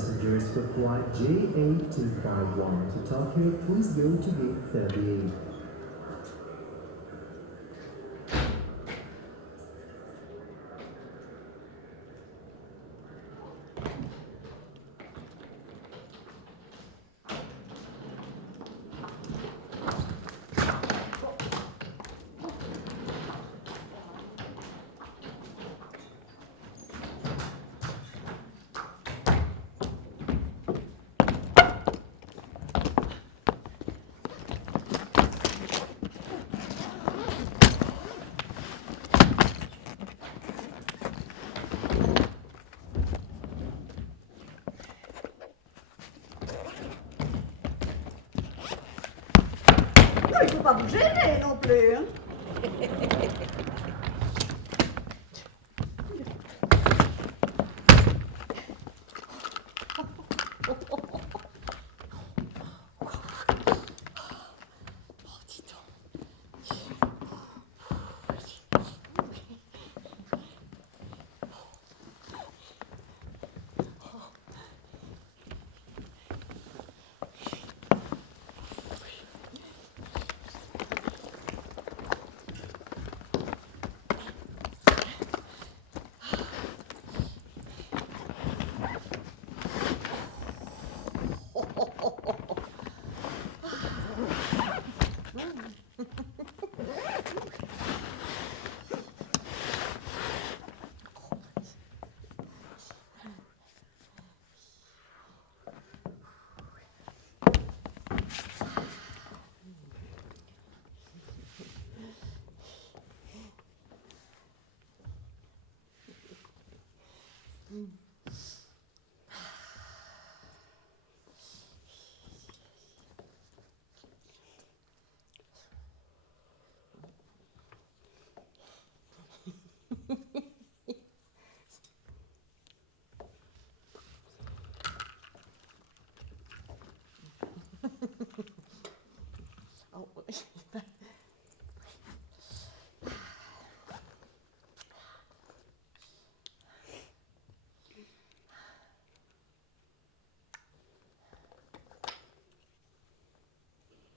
passengers for flight JA251 to Tokyo, please go to gate 38. Il faut pas vous gêner non plus. Hein.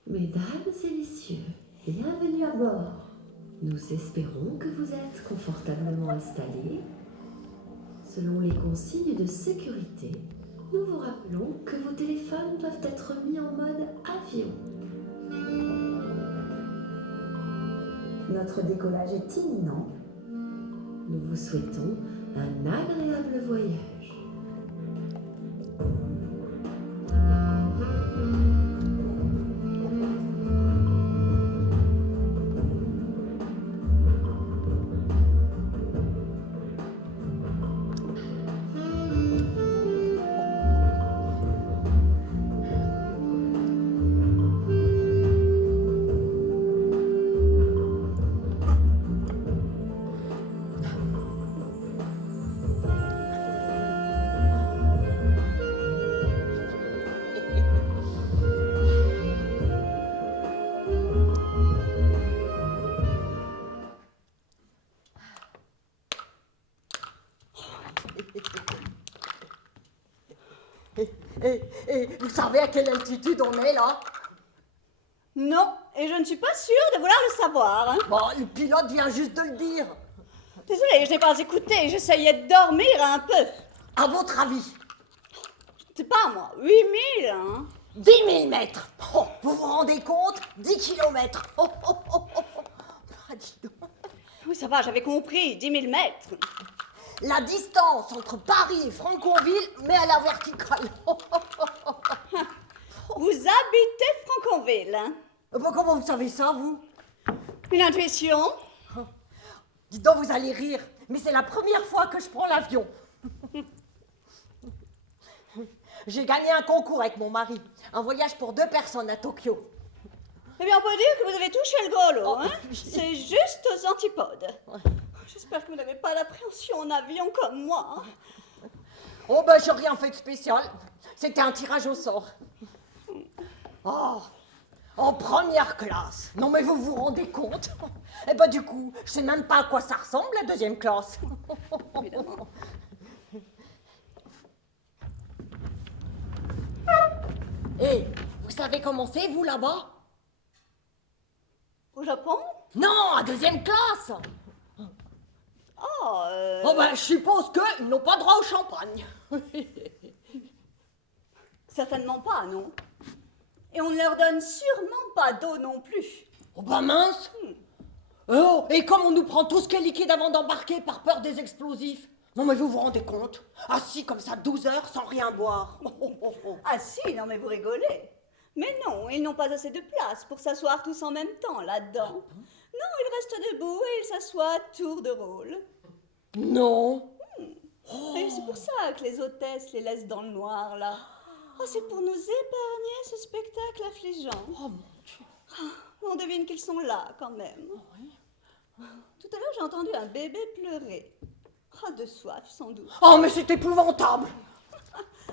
Mesdames et messieurs, bienvenue à bord. Nous espérons que vous êtes confortablement installés. Selon les consignes de sécurité, nous vous rappelons que vos téléphones doivent être mis en mode avion. Notre décollage est imminent. Nous vous souhaitons un agréable voyage. Et vous savez à quelle altitude on est là? Non, et je ne suis pas sûre de vouloir le savoir. Hein. Bon, le pilote vient juste de le dire. Désolée, je n'ai pas écouté, j'essayais de dormir un peu. À votre avis? Je sais pas moi, 8000 hein. 10 000 mètres. Oh, vous vous rendez compte? 10 kilomètres. Oh, oh, oh, oh, oh. Ah, dis donc. Oui, ça va, j'avais compris, 10 000 mètres. La distance entre Paris et Franconville, mais à la verticale. Oh, oh, oh, oh. Vous habitez Franconville, hein? Bon, comment vous savez ça, vous? Une intuition? Dis donc, vous allez rire, mais c'est la première fois que je prends l'avion. J'ai gagné un concours avec mon mari, un voyage pour 2 personnes à Tokyo. Eh bien, on peut dire que vous avez touché le gros lot, hein? Oui. C'est juste aux antipodes. J'espère que vous n'avez pas l'appréhension en avion comme moi. Hein? Oh, ben, j'ai rien fait de spécial. C'était un tirage au sort. Oh, en première classe. Non, mais vous vous rendez compte? Eh ben, du coup, je sais même pas à quoi ça ressemble, la 2e classe. Évidemment. Et vous savez comment c'est, vous, là-bas? Au Japon? Non, à deuxième classe. Oh, Oh ben, je suppose qu'ils n'ont pas droit au champagne. certainement pas, non. Et on ne leur donne sûrement pas d'eau non plus. Oh ben mince. Oh, et comme on nous prend tout ce qui est liquide avant d'embarquer par peur des explosifs. Non mais vous vous rendez compte? Assis comme ça 12 heures sans rien boire. Ah si, non mais vous rigolez. Mais non, ils n'ont pas assez de place pour s'asseoir tous en même temps là-dedans. Non, ils restent debout et ils s'assoient à tour de rôle. Non. Et c'est pour ça que les hôtesses les laissent dans le noir, là. Oh, c'est pour nous épargner ce spectacle affligeant. Oh mon Dieu. On devine qu'ils sont là, quand même. Tout à l'heure, j'ai entendu un bébé pleurer. Oh, de soif, sans doute. Oh mais c'est épouvantable.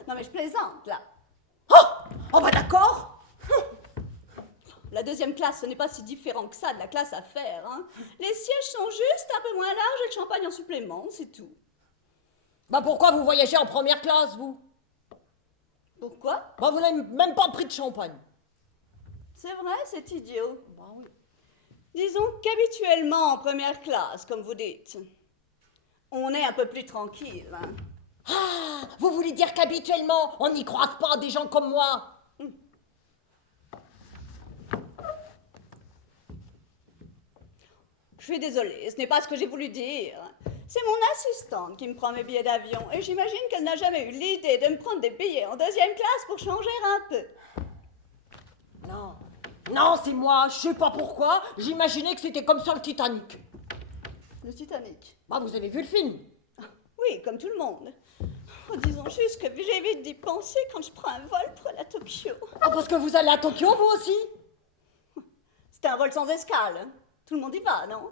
Non, mais je plaisante, là. Oh bah d'accord. La deuxième classe, ce n'est pas si différent que ça de la classe à faire, hein. Les sièges sont juste un peu moins larges et le champagne en supplément, c'est tout. Bah pourquoi vous voyagez en première classe, vous? Pourquoi? Bah vous n'avez même pas pris de champagne. C'est vrai, c'est idiot. Bah oui. Disons qu'habituellement en première classe, comme vous dites, on est un peu plus tranquille, hein. Ah, vous voulez dire qu'habituellement, on n'y croise pas des gens comme moi? Je suis désolée, ce n'est pas ce que j'ai voulu dire. C'est mon assistante qui me prend mes billets d'avion et j'imagine qu'elle n'a jamais eu l'idée de me prendre des billets en deuxième classe pour changer un peu. Non. Non, c'est moi, je sais pas pourquoi, j'imaginais que c'était comme ça le Titanic. Le Titanic. Bah vous avez vu le film? Oui, comme tout le monde. Oh, disons juste que j'évite d'y penser quand je prends un vol pour aller à Tokyo. Ah parce que vous allez à Tokyo, vous aussi? C'est un vol sans escale. Tout le monde y va, non?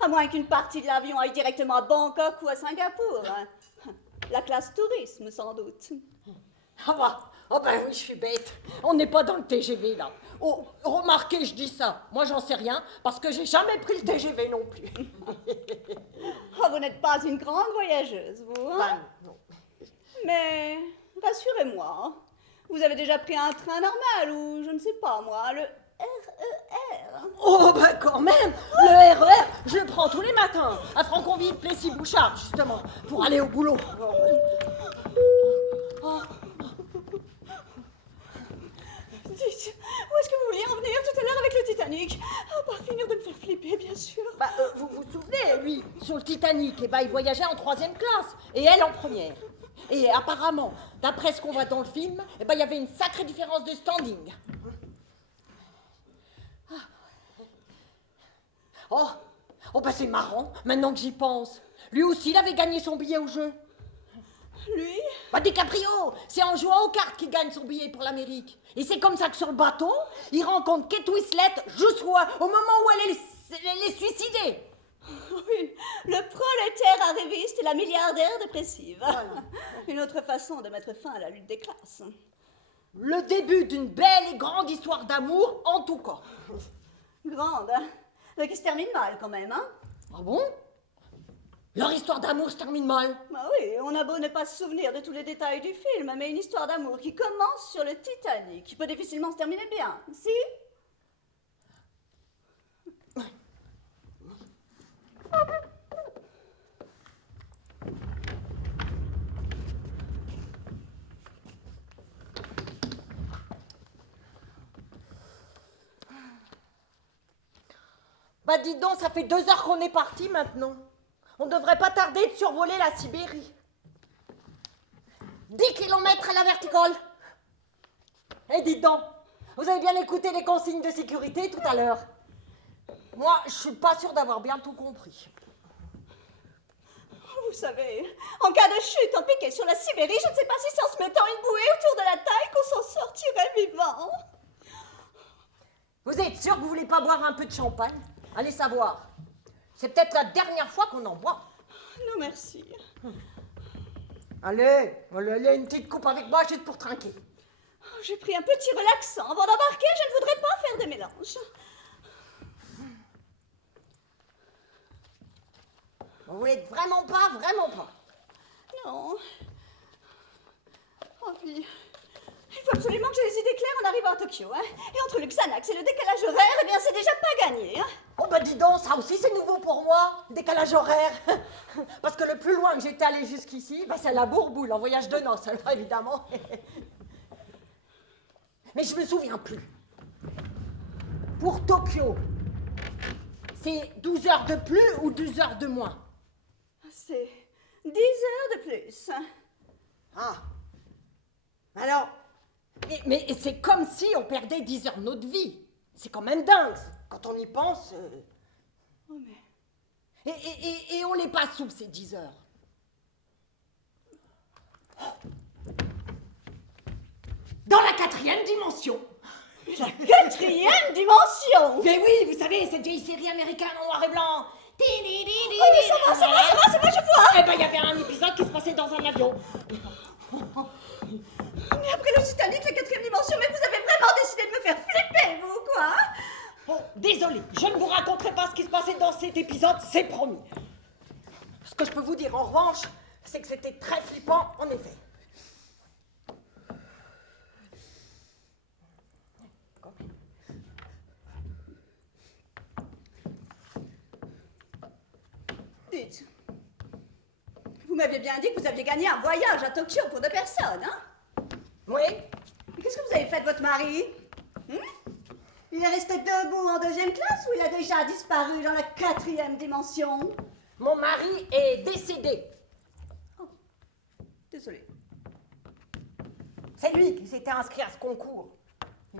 À moins qu'une partie de l'avion aille directement à Bangkok ou à Singapour, hein. La classe tourisme, sans doute. Ah bah, oh ben oui, je suis bête. On n'est pas dans le TGV là. Oh, remarquez, je dis ça. Moi, j'en sais rien parce que j'ai jamais pris le TGV non plus. Oh, vous n'êtes pas une grande voyageuse, vous, hein? Bah, non. Mais rassurez-moi, vous avez déjà pris un train normal ou je ne sais pas moi, le RER. Oh ben quand même, le RER, je le prends tous les matins à Franconville, Plessis-Bouchard justement pour aller au boulot. Dites, où est-ce que vous vouliez en venir tout à l'heure avec le Titanic? Oh, par finir de me faire flipper, bien sûr. Bah, vous vous souvenez, lui, sur le Titanic, eh ben, il voyageait en 3e classe et elle en première. Et apparemment, d'après ce qu'on voit dans le film, eh ben, il y avait une sacrée différence de standing. Oh, oh bah c'est marrant, maintenant que j'y pense. Lui aussi, il avait gagné son billet au jeu. Lui? Bah DiCaprio, c'est en jouant aux cartes qu'il gagne son billet pour l'Amérique. Et c'est comme ça que sur le bateau, il rencontre Kate Winslet juste au moment où elle est suicidée. Oui, le prolétaire arriviste et la milliardaire dépressive. Voilà. Une autre façon de mettre fin à la lutte des classes. Le début d'une belle et grande histoire d'amour, en tout cas. Grande, hein? Mais qui se termine mal quand même, hein? Ah bon? Leur histoire d'amour se termine mal. Bah oui, on a beau ne pas se souvenir de tous les détails du film, mais une histoire d'amour qui commence sur le Titanic, qui peut difficilement se terminer bien, si? Bah dis donc, ça fait 2 heures qu'on est parti maintenant. On devrait pas tarder de survoler la Sibérie. 10 kilomètres à la verticale. Et dites donc, vous avez bien écouté les consignes de sécurité tout à l'heure. Moi, je suis pas sûre d'avoir bien tout compris. Vous savez, en cas de chute en piqué sur la Sibérie, je ne sais pas si c'est en se mettant une bouée autour de la taille qu'on s'en sortirait vivant. Vous êtes sûr que vous voulez pas boire un peu de champagne? Allez savoir. C'est peut-être la dernière fois qu'on en boit. Non, merci. Allez, une petite coupe avec moi juste pour trinquer. J'ai pris un petit relaxant avant d'embarquer, je ne voudrais pas faire des mélanges. Vous voulez vraiment pas? Non. Oh, puis, Il faut absolument que j'ai les idées claires en arrivant à Tokyo. Hein. Et entre le Xanax et le décalage horaire, eh bien, c'est déjà pas gagné. Hein. Oh bah dis donc, ça aussi c'est nouveau pour moi, décalage horaire. Parce que le plus loin que j'étais allée jusqu'ici, bah, c'est la Bourboule, en voyage de noces, alors évidemment. Mais je me souviens plus. Pour Tokyo, c'est 12 heures de plus ou 12 heures de moins? C'est 10 heures de plus. Ah. Alors, mais c'est comme si on perdait 10 heures de notre vie. C'est quand même dingue. Quand on y pense... Oh, mais... Et on les passe où, ces 10 heures? Dans la 4e dimension. La 4e dimension. Mais oui, vous savez, cette vieille série américaine en noir et blanc. Oh, mais ça va, c'est moi, je vois. Eh ben, il y avait un épisode qui se passait dans un avion. Mais après le Titanic, la 4e dimension, mais vous avez vraiment décidé de me faire flipper, vous, quoi. Bon, désolé, je ne vous raconterai pas ce qui se passait dans cet épisode, c'est promis. Ce que je peux vous dire, en revanche, c'est que c'était très flippant, en effet. Dites, vous m'aviez bien dit que vous aviez gagné un voyage à Tokyo pour 2 personnes, hein? Oui? Mais qu'est-ce que vous avez fait de votre mari? Il est resté debout en 2e classe ou il a déjà disparu dans la 4e dimension? Mon mari est décédé. Oh, désolée. C'est lui qui s'était inscrit à ce concours.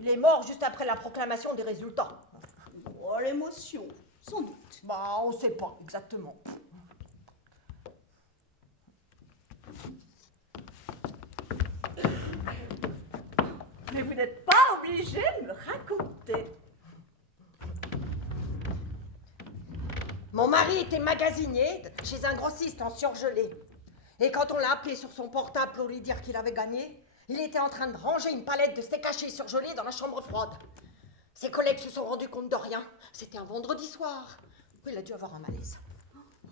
Il est mort juste après la proclamation des résultats. Oh, l'émotion, sans doute. Bah, on sait pas exactement. Mais vous n'êtes pas obligé de me raconter. Mon mari était magasinier chez un grossiste en surgelé. Et quand on l'a appelé sur son portable pour lui dire qu'il avait gagné, il était en train de ranger une palette de steak haché surgelé dans la chambre froide. Ses collègues se sont rendus compte de rien. C'était un vendredi soir. Il a dû avoir un malaise.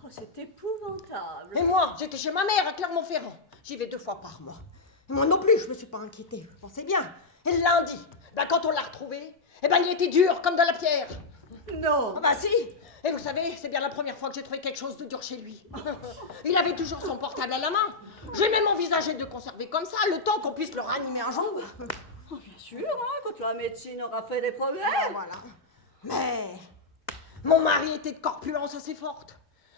Oh, c'est épouvantable. Et moi, j'étais chez ma mère à Clermont-Ferrand. J'y vais 2 fois par mois. Moi non plus, je me suis pas inquiétée. Vous pensez bien. Et le lundi, quand on l'a retrouvé, il était dur comme de la pierre. Non. Ah bah si. Et vous savez, c'est bien la première fois que j'ai trouvé quelque chose de dur chez lui. Il avait toujours son portable à la main. J'ai même envisagé de le conserver comme ça, le temps qu'on puisse le ranimer un jour. Oh, bien sûr, hein, quand la médecine aura fait des progrès. Voilà. Mais mon mari était de corpulence assez forte.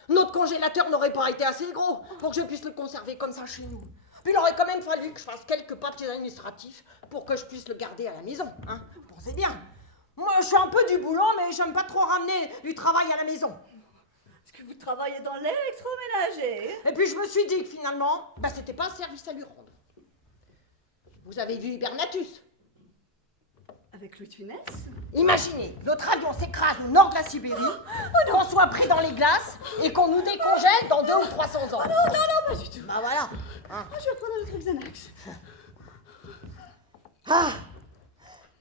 Notre congélateur n'aurait pas été assez gros pour que je puisse le conserver comme ça chez nous. Puis il aurait quand même fallu que je fasse quelques papiers administratifs pour que je puisse le garder à la maison. Hein. Vous pensez bien. Moi, je suis un peu du boulot, mais j'aime pas trop ramener du travail à la maison. Est-ce que vous travaillez dans l'électroménager? Et puis je me suis dit que finalement, c'était pas un service à lui rendre. Vous avez vu Hibernatus? Avec Louis de Funès? Imaginez, notre avion s'écrase au nord de la Sibérie, qu'on soit pris dans les glaces et qu'on nous décongèle dans 200 ou 300 ans. Oh non, pas du tout. Bah voilà. Hein. Oh, je vais prendre le truc Xanax. Ah.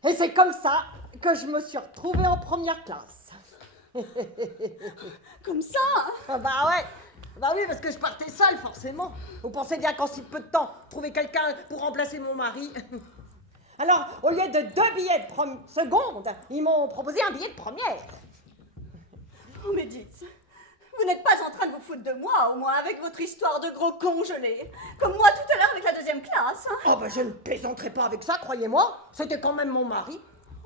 Et c'est comme ça que je me suis retrouvée en première classe. Comme ça? Ah bah ouais. Bah oui, parce que je partais seule, forcément. Vous pensez bien qu'en si peu de temps, trouver quelqu'un pour remplacer mon mari. Alors, au lieu de 2 billets de seconde, ils m'ont proposé un billet de première. Oh, mais dites, vous n'êtes pas en train de vous foutre de moi, au moins, avec votre histoire de gros congelé. Comme moi tout à l'heure avec la 2e classe. Hein. Oh bah je ne plaisanterai pas avec ça, croyez-moi. C'était quand même mon mari.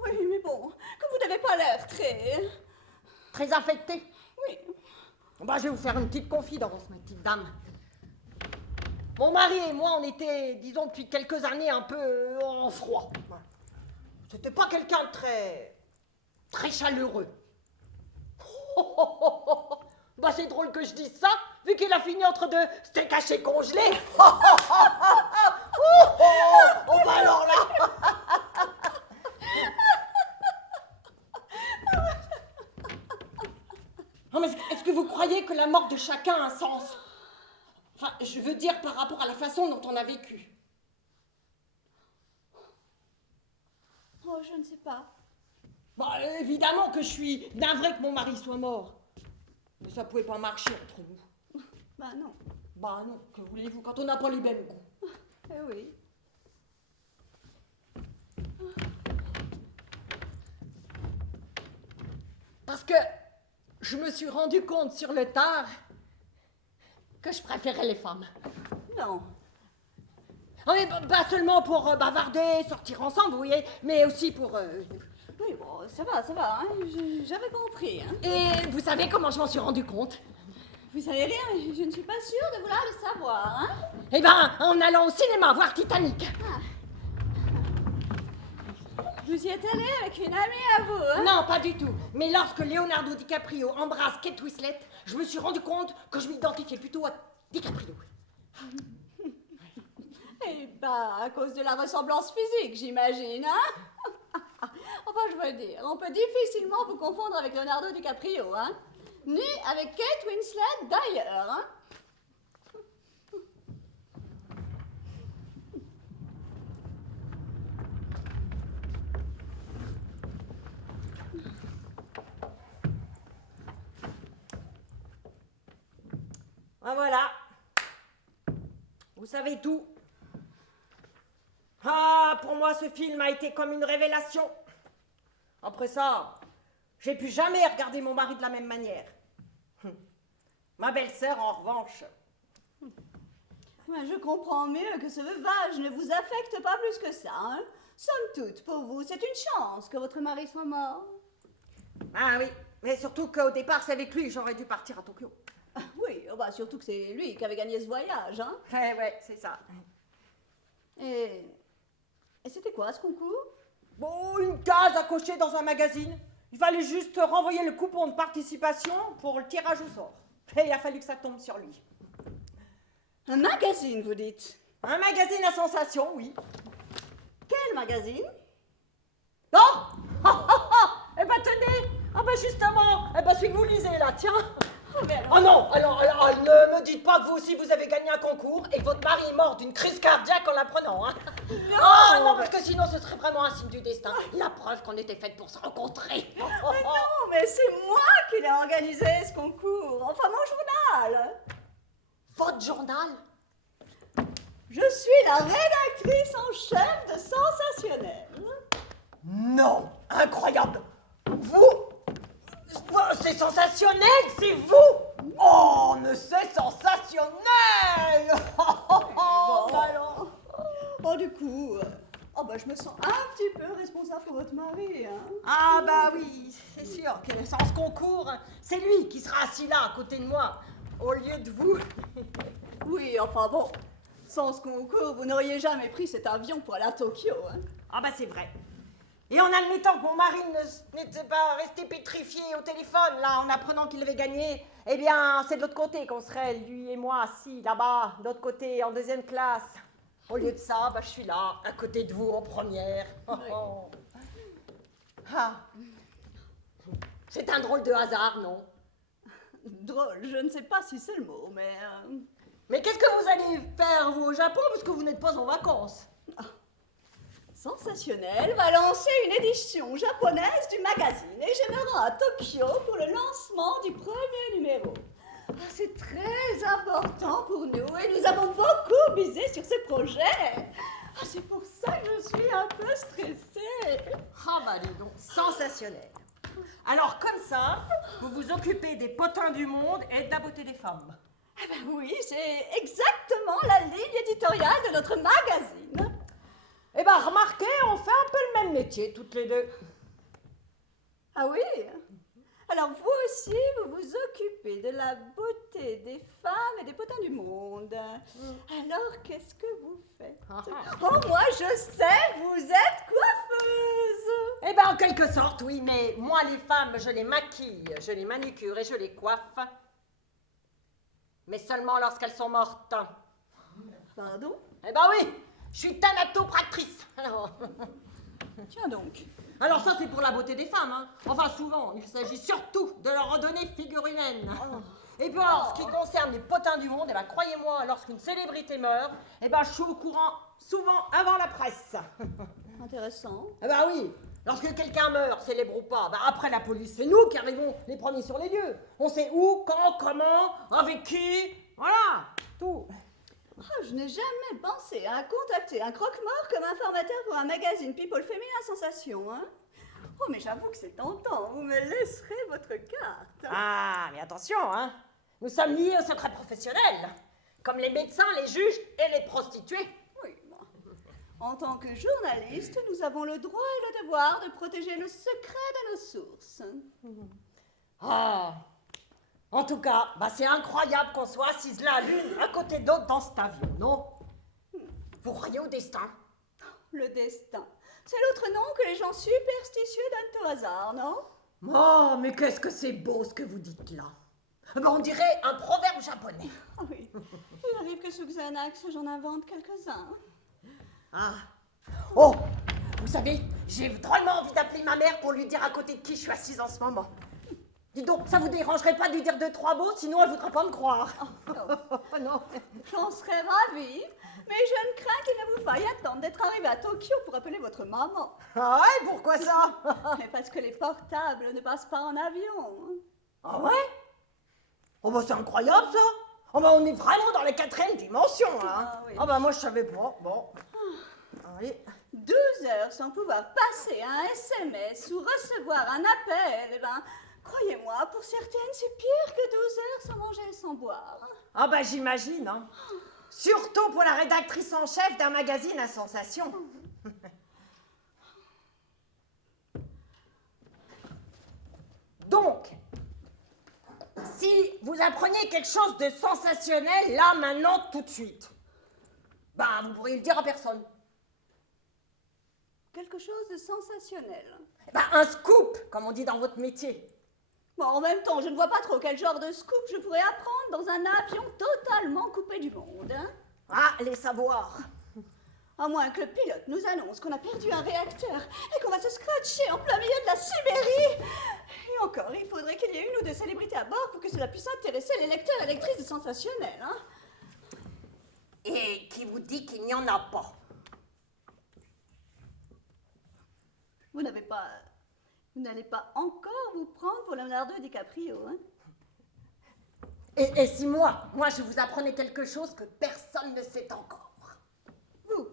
Oui, mais bon, comme vous n'avez pas l'air très... Très affecté. Oui. Bah je vais vous faire une petite confidence, ma petite dame. Mon mari et moi, on était, disons, depuis quelques années un peu en froid. C'était pas quelqu'un de très chaleureux. Bah c'est drôle que je dise ça, vu qu'il a fini entre 2 steaks hachés congelés. Oh bah alors là. Non mais est-ce que vous croyez que la mort de chacun a un sens? Enfin, je veux dire par rapport à la façon dont on a vécu. Oh, je ne sais pas. Bah, évidemment que je suis navrée que mon mari soit mort. Mais ça pouvait pas marcher entre nous. Bah non. Bah non, que voulez-vous, quand on n'a pas les mêmes goûts. Eh oui. Parce que je me suis rendu compte sur le tard que je préférais les femmes. Non. Ah, mais pas seulement pour bavarder, sortir ensemble, vous voyez, mais aussi pour... Oui, bon, ça va, hein. J'avais compris, hein. Et vous savez comment je m'en suis rendu compte? Vous savez rien, mais je ne suis pas sûre de vouloir le savoir, hein. Eh ben, en allant au cinéma voir Titanic. Vous y êtes allé avec une amie à vous, hein. Non, pas du tout. Mais lorsque Leonardo DiCaprio embrasse Kate Winslet, je me suis rendu compte que je m'identifiais plutôt à DiCaprio. Eh ben, à cause de la ressemblance physique, j'imagine, hein. Enfin, je veux dire, on peut difficilement vous confondre avec Leonardo DiCaprio, hein. Ni avec Kate Winslet, d'ailleurs, hein. Ah, voilà. Vous savez tout. Ah, pour moi, ce film a été comme une révélation. Après ça, j'ai plus jamais regardé mon mari de la même manière. Ma belle-sœur, en revanche. Ouais, je comprends mieux que ce veuvage ne vous affecte pas plus que ça, hein. Somme toute, pour vous, c'est une chance que votre mari soit mort. Ah oui, mais surtout qu'au départ, c'est avec lui, j'aurais dû partir à Tokyo. Oui, oh bah surtout que c'est lui qui avait gagné ce voyage, hein. Ouais, c'est ça. Et c'était quoi ce concours? Bon, une case à cocher dans un magazine. Il fallait juste renvoyer le coupon de participation pour le tirage au sort. Et il a fallu que ça tombe sur lui. Un magazine, vous dites? Un magazine à sensation, oui. Quel magazine? Non. Eh ben tenez. Ah ben justement, eh ben celui que vous lisez là, tiens. Oh, mais alors... Oh non, alors, ne me dites pas que vous aussi vous avez gagné un concours et que votre mari est mort d'une crise cardiaque en l'apprenant, hein. Non, Oh non, parce que sinon ce serait vraiment un signe du destin. La preuve qu'on était faites pour se rencontrer. Mais non, mais c'est moi qui l'ai organisé ce concours. Enfin, mon journal. Votre journal? Je suis la rédactrice en chef de Sensationnel. Non, incroyable. Vous, c'est sensationnel, c'est vous. Oh, mais c'est sensationnel. Bon. Bah alors. Oh, du coup, bah, je me sens un petit peu responsable pour votre mari, hein. Ah bah oui, c'est sûr que sans ce concours, c'est lui qui sera assis là à côté de moi, au lieu de vous. Oui, enfin bon, sans ce concours, vous n'auriez jamais pris cet avion pour aller à Tokyo, hein. Ah bah c'est vrai. Et en admettant que mon mari n'était pas resté pétrifié au téléphone, là, en apprenant qu'il avait gagné, eh bien, c'est de l'autre côté qu'on serait, lui et moi, assis là-bas, de l'autre côté, en deuxième classe. Au lieu de ça, bah, je suis là, à côté de vous, en première. Oui. Ah. C'est un drôle de hasard, non? Drôle, je ne sais pas si c'est le mot, mais... Mais qu'est-ce que vous allez faire, vous, au Japon, puisque vous n'êtes pas en vacances? Sensationnel va lancer une édition japonaise du magazine et je me rends à Tokyo pour le lancement du premier numéro. Ah, c'est très important pour nous et nous avons beaucoup misé sur ce projet. Ah, c'est pour ça que je suis un peu stressée. Ah bah dis donc, sensationnel. Alors comme ça, vous vous occupez des potins du monde et de la beauté des femmes. Eh ben oui, c'est exactement la ligne éditoriale de notre magazine. Eh ben remarquez, on fait un peu le même métier toutes les deux. Ah oui? Alors vous aussi, vous vous occupez de la beauté des femmes et des potins du monde. Alors qu'est-ce que vous faites? Oh, moi je sais, vous êtes coiffeuse. Eh ben en quelque sorte, oui, mais moi les femmes, je les maquille, je les manucure et je les coiffe. Mais seulement lorsqu'elles sont mortes. Pardon? Eh ben oui, je suis thanatopratrice. Tiens donc. Alors ça c'est pour la beauté des femmes, hein. Enfin souvent, il s'agit surtout de leur redonner figure humaine. Et puis alors, ce qui concerne les potins du monde, eh ben croyez-moi, lorsqu'une célébrité meurt, eh ben je suis au courant souvent avant la presse. Intéressant. Eh ben oui, lorsque quelqu'un meurt, célèbre ou pas, ben après la police, c'est nous qui arrivons les premiers sur les lieux. On sait où, quand, comment, avec qui, voilà, tout. Oh, je n'ai jamais pensé à contacter un croque-mort comme informateur pour un magazine People Féminin Sensation, hein. Oh, mais j'avoue que c'est tentant. Vous me laisserez votre carte. Ah, mais attention, hein. Nous sommes liés au secret professionnel, comme les médecins, les juges et les prostituées. Oui, bon. En tant que journaliste, nous avons le droit et le devoir de protéger le secret de nos sources. Ah. En tout cas, c'est incroyable qu'on soit assises là, l'une à côté de l'autre dans cet avion, non? Vous croyez au destin? Le destin. C'est l'autre nom que les gens superstitieux donnent au hasard, non? Oh, mais qu'est-ce que c'est beau ce que vous dites là. On dirait un proverbe japonais. Ah oui, il arrive que sous Xanax, j'en invente quelques-uns. Ah. Oh, vous savez, j'ai drôlement envie d'appeler ma mère pour lui dire à côté de qui je suis assise en ce moment. Dis donc, ça vous dérangerait pas de lui dire 2-3 mots, sinon elle voudra pas me croire. Oh, non. Non. J'en serais ravie, mais je ne crains qu'il ne vous faille attendre d'être arrivé à Tokyo pour appeler votre maman. Ah ouais, pourquoi ça? Mais parce que les portables ne passent pas en avion. Ah ouais? Oh c'est incroyable ça. Oh on est vraiment dans la 4e dimension là. Ah oui. Ah moi je savais pas. Bon. Oui. 12 heures sans pouvoir passer un SMS ou recevoir un appel, eh ben, croyez-moi, pour certaines, c'est pire que 12 heures sans manger et sans boire. Ah j'imagine, hein. Surtout pour la rédactrice en chef d'un magazine à sensation. Donc, si vous appreniez quelque chose de sensationnel, là, maintenant, tout de suite, vous pourriez le dire à personne. Quelque chose de sensationnel. Un scoop, comme on dit dans votre métier. Bon, en même temps, je ne vois pas trop quel genre de scoop je pourrais apprendre dans un avion totalement coupé du monde. Hein? Ah, les savoirs. À moins que le pilote nous annonce qu'on a perdu un réacteur et qu'on va se scratcher en plein milieu de la Sibérie. Et encore, il faudrait qu'il y ait une ou deux célébrités à bord pour que cela puisse intéresser les lecteurs et lectrices de Sensationnel. Hein? Et qui vous dit qu'il n'y en a pas? Vous n'allez pas encore vous prendre pour Leonardo DiCaprio, hein? Et si moi, je vous apprenais quelque chose que personne ne sait encore? Vous?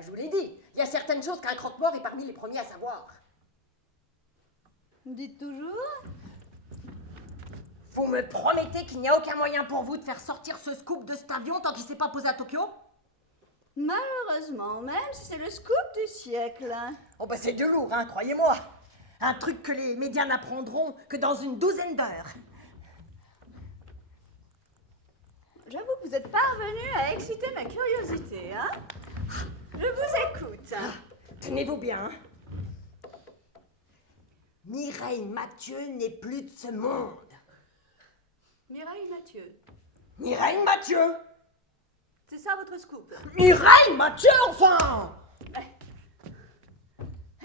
Je vous l'ai dit, il y a certaines choses qu'un croque-mort est parmi les premiers à savoir. Dites toujours? Vous me promettez qu'il n'y a aucun moyen pour vous de faire sortir ce scoop de cet avion tant qu'il ne s'est pas posé à Tokyo? Malheureusement, même si c'est le scoop du siècle. Hein? Oh c'est de lourd, hein, croyez-moi. Un truc que les médias n'apprendront que dans une douzaine d'heures. J'avoue que vous êtes parvenu à exciter ma curiosité, hein? Je vous écoute. Tenez-vous bien. Mireille Mathieu n'est plus de ce monde. Mireille Mathieu. Mireille Mathieu? C'est ça votre scoop? Mireille Mathieu, enfin!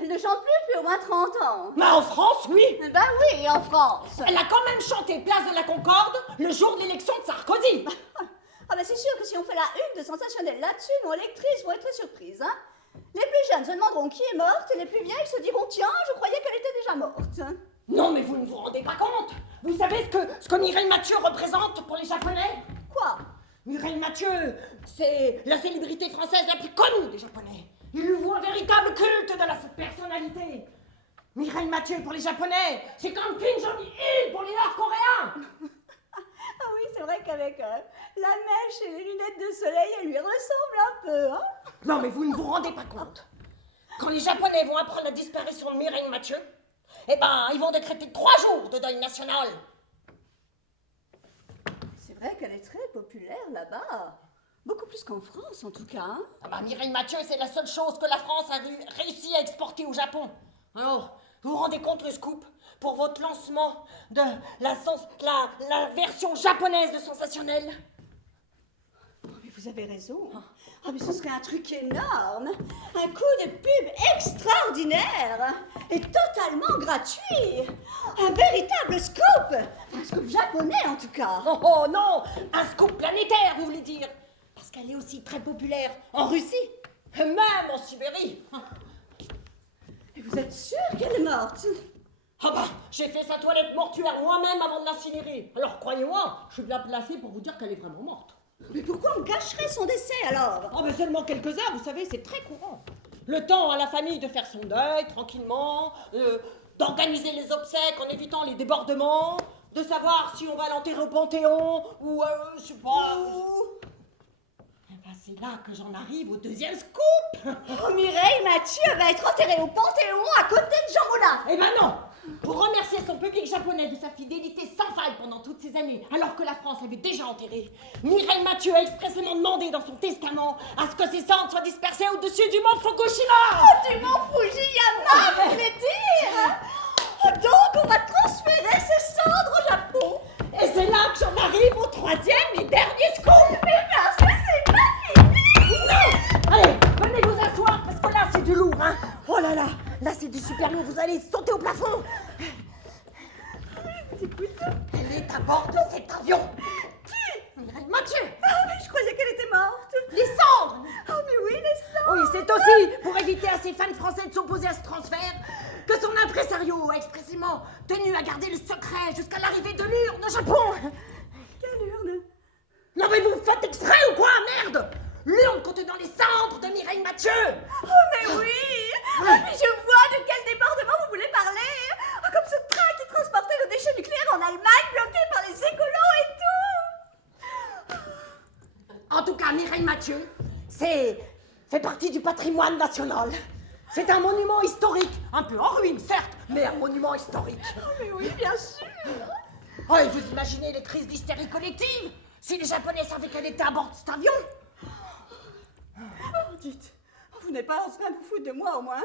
Elle ne chante plus depuis au moins 30 ans. Mais en France, oui! Ben oui, en France. Elle a quand même chanté Place de la Concorde le jour de l'élection de Sarkozy. Ah ben c'est sûr que si on fait la une de Sensationnel là-dessus, nos lectrices vont être très surprises, hein. Les plus jeunes se demanderont qui est morte, et les plus vieilles se diront tiens, je croyais qu'elle était déjà morte. Non, mais vous ne vous rendez pas compte. Vous savez ce que Mireille Mathieu représente pour les Japonais? Quoi? Mireille Mathieu, c'est la célébrité française la plus connue des Japonais. Ils lui vouent un véritable culte de la personnalité. Mireille Mathieu pour les Japonais, c'est comme Kim Jong-il pour les Nord-Coréens. Ah oui, c'est vrai qu'avec la mèche et les lunettes de soleil, elle lui ressemble un peu, hein. Non, mais vous ne vous rendez pas compte. Quand les Japonais vont apprendre la disparition de Mireille Mathieu, ils vont décréter 3 jours de deuil national. C'est vrai qu'elle est très populaire là-bas. Beaucoup plus qu'en France, en tout cas. Hein. Mireille Mathieu, c'est la seule chose que la France a réussi à exporter au Japon. Alors, vous vous rendez compte le scoop pour votre lancement de la version japonaise de Sensationnel? Oh, mais vous avez raison. Oh, mais ce serait un truc énorme. Un coup de pub extraordinaire. Et totalement gratuit. Un véritable scoop. Un scoop japonais, en tout cas. Oh non, un scoop planétaire, vous voulez dire? Parce qu'elle est aussi très populaire en Russie, et même en Sibérie. Et vous êtes sûr qu'elle est morte? J'ai fait sa toilette mortuaire moi-même avant de l'incinérer. Alors croyez-moi, je suis bien placée pour vous dire qu'elle est vraiment morte. Mais pourquoi on cacherait son décès alors? Mais seulement quelques heures, vous savez, c'est très courant. Le temps à la famille de faire son deuil tranquillement, d'organiser les obsèques en évitant les débordements, de savoir si on va l'enterrer au Panthéon ou, je sais pas... Eh ben, c'est là que j'en arrive au deuxième scoop. Oh, Mireille Mathieu va être enterrée au Panthéon à côté de Jean Moulin. Eh ben non. Pour remercier son public japonais de sa fidélité sans faille pendant toutes ces années, alors que la France l'avait déjà enterré, Mireille Mathieu a expressément demandé dans son testament à ce que ses cendres soient dispersées au-dessus du mont Fukushima. Oh, du mont Fujiyama, vous voulez dire? Oh, donc, on va transférer ses cendres au Japon. Et c'est là que j'en arrive au troisième et dernier scoop. Mais parce que c'est pas fini. Non. Allez, venez vous asseoir, parce que là, c'est du lourd, hein. Oh là là, là, c'est du super lourd, vous allez sauter au plafond. Elle est à bord de cet avion. Mireille Mathieu. Ah, mais je croyais qu'elle était morte. Les cendres. Oh, mais oui, les cendres. Oui, c'est aussi pour éviter à ces fans français de s'opposer à ce transfert que son impresario a expressément tenu à garder le secret jusqu'à l'arrivée de l'urne au Japon. Quelle urne? Non mais vous faites exprès ou quoi, merde? L'urne contenant les cendres de Mireille Mathieu. Oh, mais oui. Ah, mais je vois de quel débordement vous voulez parler. Ah, comme ce train qui transportait nos déchets nucléaires en Allemagne, bloqué par les écolos et tout. En tout cas, Mireille Mathieu, fait partie du patrimoine national. C'est un monument historique, un peu en ruine certes, mais un monument historique. Oh, mais oui, bien sûr. Oh, et vous imaginez les crises d'hystérie collective si les Japonais savaient qu'elle était à bord de cet avion? Oh, dites, vous n'êtes pas en train de vous foutre de moi au moins?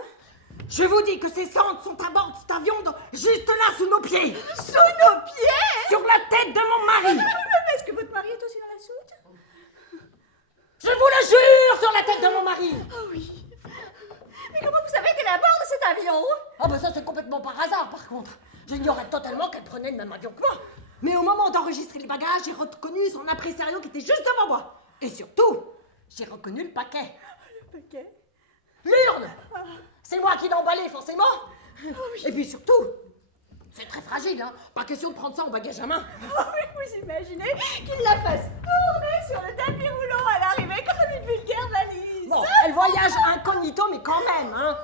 Je vous dis que ces cendres sont à bord de cet avion, juste là sous nos pieds. Sous nos pieds? Sur la tête de mon mari. Est-ce que votre mari est aussi dans la soute? Je vous le jure, sur la tête de mon mari. Oh oui. Mais comment vous savez qu'elle est à bord de cet avion? Ah ben ça c'est complètement par hasard par contre. J'ignorais totalement qu'elle prenait le même avion que moi. Mais au moment d'enregistrer les bagages, j'ai reconnu son impresario qui était juste devant moi. Et surtout, j'ai reconnu le paquet. Le paquet? L'urne. C'est moi qui l'ai emballé forcément. Et puis surtout, c'est très fragile, hein. Pas question de prendre ça en bagage à main. Oh oui, vous imaginez qu'il la fasse tourner sur le tapis roulant à l'arrivée comme une vulgaire valise. Bon, elle voyage incognito, mais quand même, hein.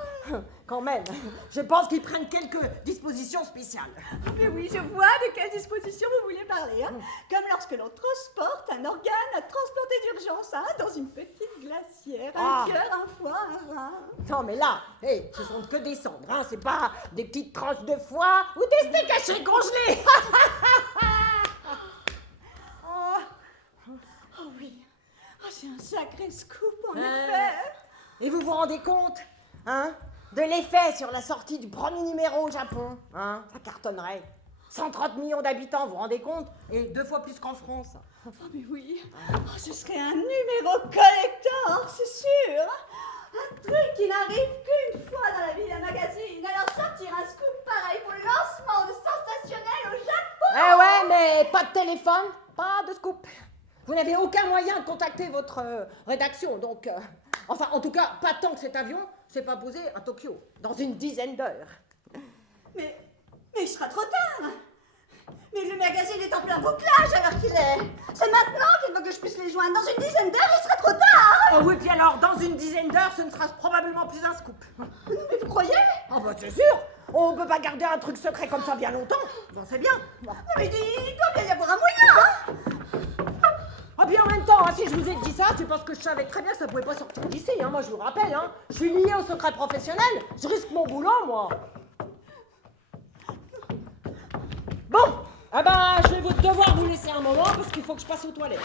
Quand même. Je pense qu'ils prennent quelques dispositions spéciales. Mais oui, je vois de quelle disposition vous voulez parler. Hein. Comme lorsque l'on transporte un organe à transporter d'urgence, hein, dans une petite glacière. Un cœur, un foie, un rein. Non, mais là, hey, ce sont que des cendres, hein. C'est pas des petites tranches de foie ou des steaks hachés congelés. Oh oui. Oh, c'est un sacré scoop, en effet. Et vous vous rendez compte, hein, de l'effet sur la sortie du premier numéro au Japon, hein? Ça cartonnerait. 130 millions d'habitants, vous vous rendez compte? Et 2 fois plus qu'en France. Oh, mais oui. Oh, ce serait un numéro collector, c'est sûr. Un truc qui n'arrive qu'une fois dans la vie d'un magazine. Alors sortir un scoop pareil pour le lancement de Sensationnel au Japon. Eh ouais, mais pas de téléphone, pas de scoop. Vous n'avez aucun moyen de contacter votre rédaction, donc... enfin, en tout cas, pas tant que cet avion s'est pas posé à Tokyo, dans une dizaine d'heures. Mais il sera trop tard. Mais le magazine est en plein bouclage alors qu'il est. C'est maintenant qu'il veut que je puisse les joindre. Dans une dizaine d'heures, il sera trop tard. Oh oui, puis alors, dans une dizaine d'heures, ce ne sera probablement plus un scoop. Mais vous croyez? Ah bah c'est sûr. On peut pas garder un truc secret comme ça bien longtemps. Bon, c'est bien. Bon. Mais il doit bien y avoir un moyen, hein. Ah puis en même temps, hein, si je vous ai dit ça, c'est parce que je savais très bien que ça pouvait pas sortir d'ici. Hein. Moi, je vous rappelle, hein, je suis liée au secret professionnel. Je risque mon boulot, moi. Bon, eh ben, je vais devoir vous laisser un moment parce qu'il faut que je passe aux toilettes.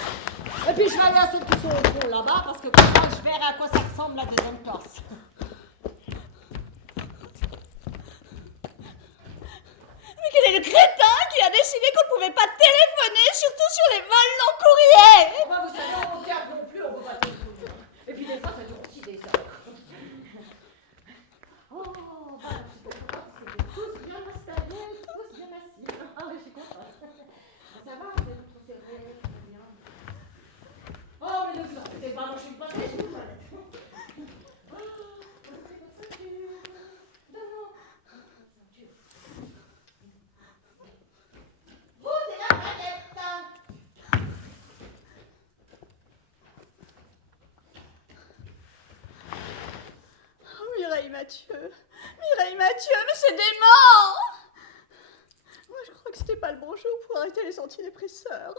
Et puis, je vais aller à ceux qui sont au fond là-bas parce que comme ça, je verrai à quoi ça ressemble la deuxième classe. Mais quel est le crétin qui a décidé qu'on ne pouvait pas téléphoner, surtout sur les vols non courriers? Bah, vous savez, au théâtre non plus, on peut pas téléphoner. Et puis des fois, ça dure aussi des heures. Oh, bah, je suis contente parce que vous êtes tous bien installés, tous bien assis. Ah, je suis contente. Ça va, vous êtes tous serrés, très bien. Oh, mais ne vous inquiétez pas, moi je suis pas très, je vous toilette. Oh, prenez votre ceinture. Devant. Ceinture. Vous, c'est la planète. Mathieu. Mireille Mathieu, mais c'est dément! Moi, je crois que c'était pas le bon jour pour arrêter les antidépresseurs.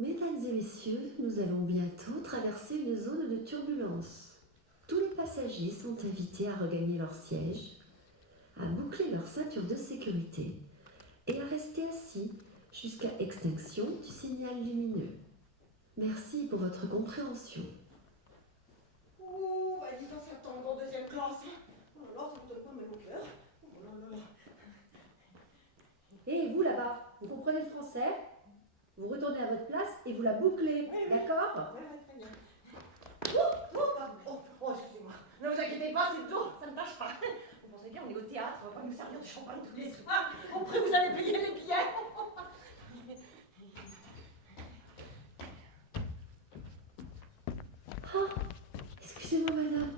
Mesdames et messieurs, nous allons bientôt traverser une zone de turbulence. Tous les passagers sont invités à regagner leur siège, à boucler leur ceinture de sécurité et à rester assis jusqu'à extinction du signal lumineux. Merci pour votre compréhension. Oh, bah dis donc, ça tombe en deuxième classe. Oh là là, ça me donne pas mal au cœur. Oh là là là. Et vous là-bas, vous comprenez le français? Vous retournez à votre place et vous la bouclez, Oui. d'accord? Ouais, très bien. Oh, excusez-moi. Ne vous inquiétez pas, c'est d'eau, ça ne tâche pas. Vous pensez bien, on est au théâtre, on va pas nous servir de champagne tous les soirs. Après, vous allez payer les billets. Ah, excusez-moi madame.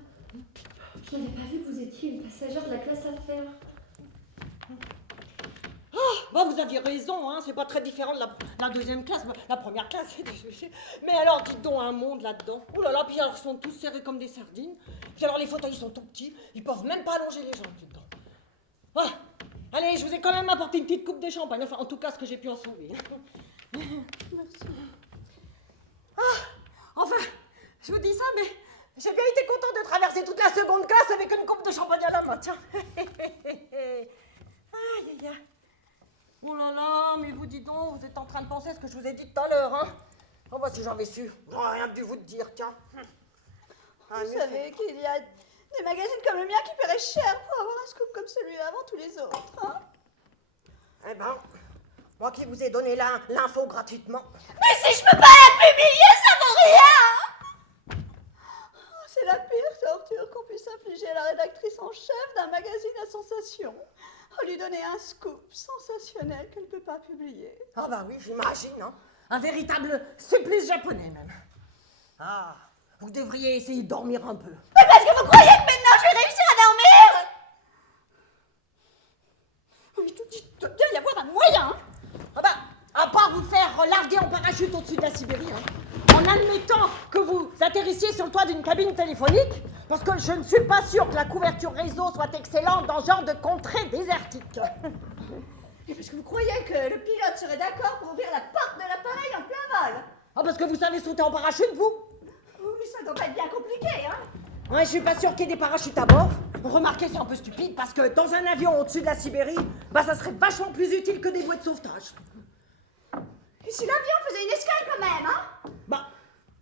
Je n'avais pas vu que vous étiez une passagère de la classe affaires. Bon, vous aviez raison, hein, c'est pas très différent de la deuxième classe. La première classe, mais alors, dites donc un monde là-dedans. Oh là là, puis alors, ils sont tous serrés comme des sardines. Puis alors, les fauteuils sont tout petits, ils peuvent même pas allonger les jambes dedans. Ah, allez, je vous ai quand même apporté une petite coupe de champagne, enfin, en tout cas, ce que j'ai pu en sauver. Merci. Enfin, je vous dis ça, mais j'ai bien été contente de traverser toute la seconde classe avec une coupe de champagne à la main, tiens. Aïe, aïe, aïe. Oh là là, mais vous dites donc, vous êtes en train de penser à ce que je vous ai dit tout à l'heure, hein. Oh bah si j'avais su, j'aurais rien dû vous dire, tiens. Ah, Vous mieux savez qu'il y a des magazines comme le mien qui paieraient cher pour avoir un scoop comme celui-là avant tous les autres, hein? fait. Eh ben, moi qui vous ai donné l'info gratuitement. Mais si je peux pas la publier, ça vaut rien! Oh, c'est la pire torture qu'on puisse infliger à la rédactrice en chef d'un magazine à sensation. On lui donner un scoop sensationnel qu'elle ne peut pas publier. Ah bah oui, j'imagine, hein. Un véritable supplice japonais, même. Ah, vous devriez essayer de dormir un peu. Mais parce que vous croyez que maintenant je vais réussir à dormir? Il doit bien y avoir un moyen. Ah bah, à part vous faire larguer en parachute au-dessus de la Sibérie, hein, en admettant que vous atterrissiez sur le toit d'une cabine téléphonique, parce que je ne suis pas sûre que la couverture réseau soit excellente dans ce genre de contrée désertique. Et parce que vous croyez que le pilote serait d'accord pour ouvrir la porte de l'appareil en plein vol? Ah, parce que vous savez sauter en parachute, vous? Oui, ça doit pas être bien compliqué, hein? Ouais, je suis pas sûre qu'il y ait des parachutes à bord. Remarquez, c'est un peu stupide, parce que dans un avion au-dessus de la Sibérie, bah ça serait vachement plus utile que des bouées de sauvetage. Et si l'avion faisait une escale quand même, hein? Bah,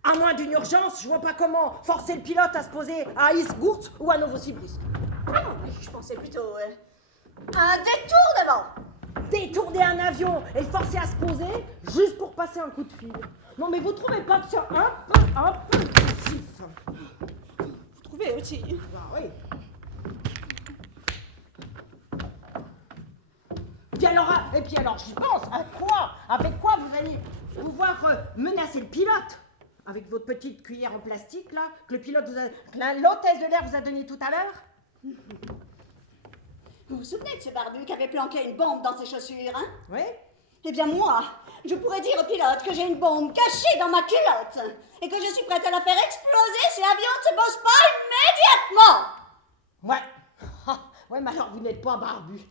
à moins d'une urgence, je vois pas comment forcer le pilote à se poser à Izgurt ou à Novosibirsk. Ah non, mais je pensais plutôt un détour devant. Détourner un avion et le forcer à se poser juste pour passer un coup de fil. Non mais vous trouvez pas que c'est un peu excessif? Vous trouvez aussi? Bah oui. Et puis alors j'y pense, à quoi? Avec quoi vous allez pouvoir menacer le pilote? Avec votre petite cuillère en plastique là, que le pilote l'hôtesse de l'air vous a donnée tout à l'heure? Vous vous souvenez de ce barbu qui avait planqué une bombe dans ses chaussures, hein? Oui. Eh bien moi, je pourrais dire au pilote que j'ai une bombe cachée dans ma culotte et que je suis prête à la faire exploser si l'avion ne se pose pas immédiatement. Ouais. Ouais, mais alors vous n'êtes pas barbu.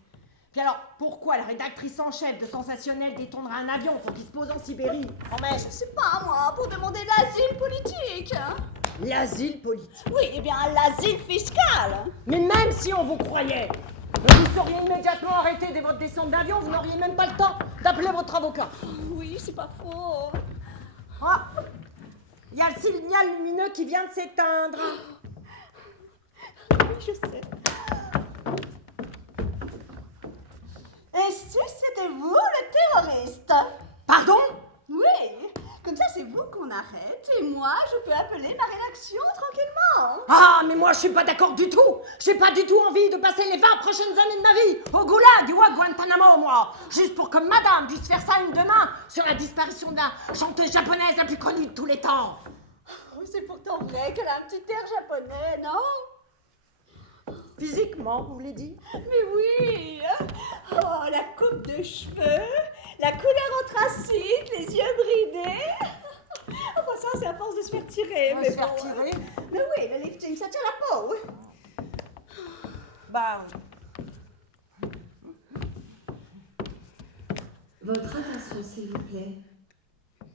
Puis alors, pourquoi la rédactrice en chef de Sensationnel détournera un avion pour qu'il se pose en Sibérie? Oh mais Je sais pas moi, pour demander l'asile politique, hein? l'asile politique. Oui, eh bien l'asile fiscal. Mais même si on vous croyait, vous seriez immédiatement arrêté dès votre descente d'avion, vous n'auriez même pas le temps d'appeler votre avocat. Oui, c'est pas faux. Ah. Il y a le signal lumineux qui vient de s'éteindre. Oui, je sais. Et si c'était vous, le terroriste? Pardon? Oui, comme ça c'est vous qu'on arrête et moi je peux appeler ma rédaction tranquillement. Ah, mais moi je suis pas d'accord du tout. J'ai pas du tout envie de passer les 20 prochaines années de ma vie au goulag ou à Guantanamo, moi. Juste pour que madame puisse faire ça une demain sur la disparition de la chanteuse japonaise la plus connue de tous les temps. Oh, c'est pourtant vrai qu'elle a un petit air japonais, non? Physiquement, vous voulez dire? Mais oui. Oh, la coupe de cheveux, la couleur anthracite, les yeux bridés. Enfin ça c'est à force de se faire tirer. On mais se faire bon, tirer? Mais oui, le lifting ça tient la peau. Bah, Votre attention, s'il vous plaît.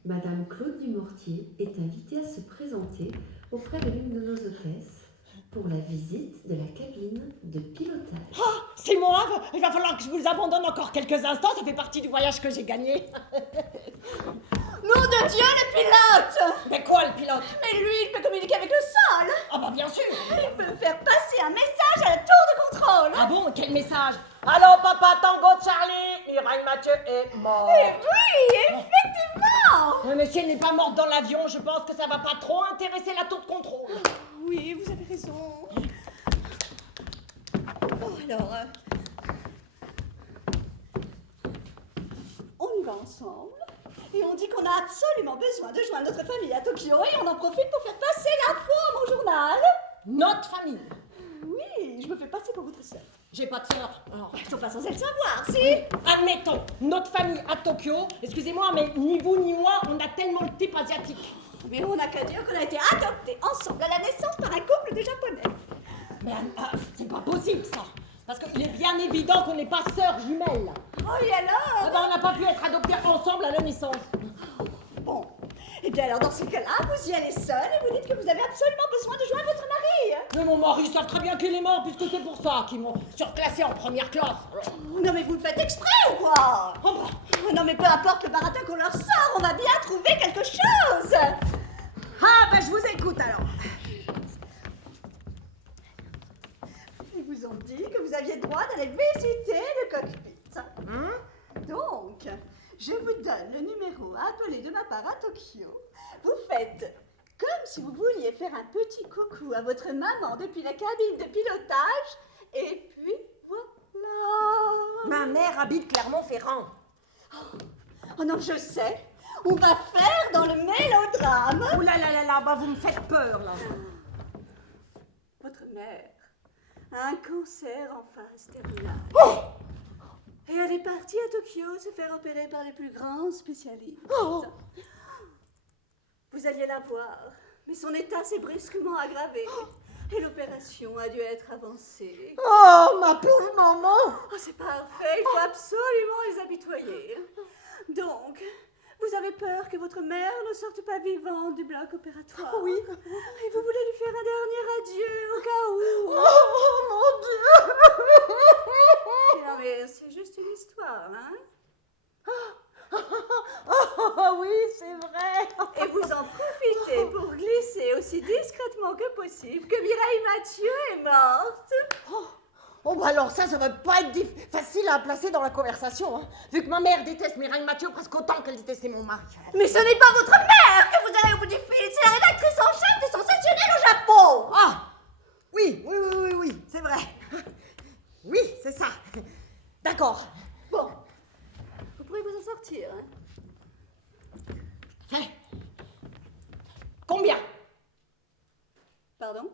Madame Claude Dumortier est invitée à se présenter auprès de l'une de nos hôtesses pour la visite de la cabine de pilotage. c'est moi. Il va falloir que je vous abandonne encore quelques instants. Ça fait partie du voyage que j'ai gagné. Nom de Dieu, le pilote! Mais quoi, le pilote? Mais lui, il peut communiquer avec le sol. Ah bah bien sûr. Il peut faire passer un message à la tour de contrôle. Ah bon, quel message? Allô, papa Tango Charlie, Mireille Mathieu est mort. Et oui, effectivement. Oui, mais si elle n'est pas morte dans l'avion, je pense que ça va pas trop intéresser la tour de contrôle. Oui, vous avez raison. Bon, alors, on y va ensemble. Et on dit qu'on a absolument besoin de joindre notre famille à Tokyo et on en profite pour faire passer l'info à mon journal. Notre famille. Oui, je me fais passer pour votre sœur. J'ai pas de sœur. Alors, Ils sont pas censés le savoir, si. admettons, notre famille à Tokyo, excusez-moi, mais ni vous ni moi, on a tellement le type asiatique. Mais on n'a qu'à dire qu'on a été adoptés ensemble à la naissance par un couple de Japonais. Mais c'est pas possible ça. Parce qu'il est bien évident qu'on n'est pas sœurs jumelles. Oh, et alors? Ah ben, on n'a pas pu être adoptés ensemble à la naissance. Bon. Eh bien alors, dans ce cas-là, vous y allez seul et vous dites que vous avez absolument besoin de joindre votre mari. Mais mon mari savent très bien qu'il est mort, puisque c'est pour ça qu'ils m'ont surclassé en première classe. Non mais vous le faites exprès ou quoi? Oh bah. Non mais peu importe le baratin qu'on leur sort, on va bien trouver quelque chose. Ah ben je vous écoute alors. Ils vous ont dit que vous aviez droit d'aller visiter le cockpit. Donc, je vous donne le numéro à appeler de ma part à Tokyo. Vous faites comme si vous vouliez faire un petit coucou à votre maman depuis la cabine de pilotage. Et puis voilà. Ma mère habite Clermont-Ferrand. Oh non, je sais. On va faire dans le mélodrame. Ouh là là là là, bah vous me faites peur là. Votre mère a un cancer en phase terminale. Oh. Et elle est partie à Tokyo se faire opérer par les plus grands spécialistes. Oh. Vous alliez la voir, mais son état s'est brusquement aggravé. Et l'opération a dû être avancée. Oh ma pauvre maman. Oh, c'est parfait, il faut absolument les apitoyer. Donc, vous avez peur que votre mère ne sorte pas vivante du bloc opératoire. Oui. Et vous voulez lui faire un dernier adieu au cas où. Oh mon Dieu. Non mais c'est juste une histoire, hein. Oh oui, c'est vrai. Et vous en profitez pour glisser aussi discrètement que possible que Mireille Mathieu est morte. Oh bah alors ça va pas être facile à placer dans la conversation, hein, vu que ma mère déteste Mireille Mathieu presque autant qu'elle détestait mon mari. Mais ce n'est pas votre mère que vous avez au bout du fil, c'est la rédactrice en chef du Sensationnel au Japon. Ah oui, c'est vrai. Oui, c'est ça. D'accord. Bon, vous pourrez vous en sortir, hein. Fait. Combien? Pardon?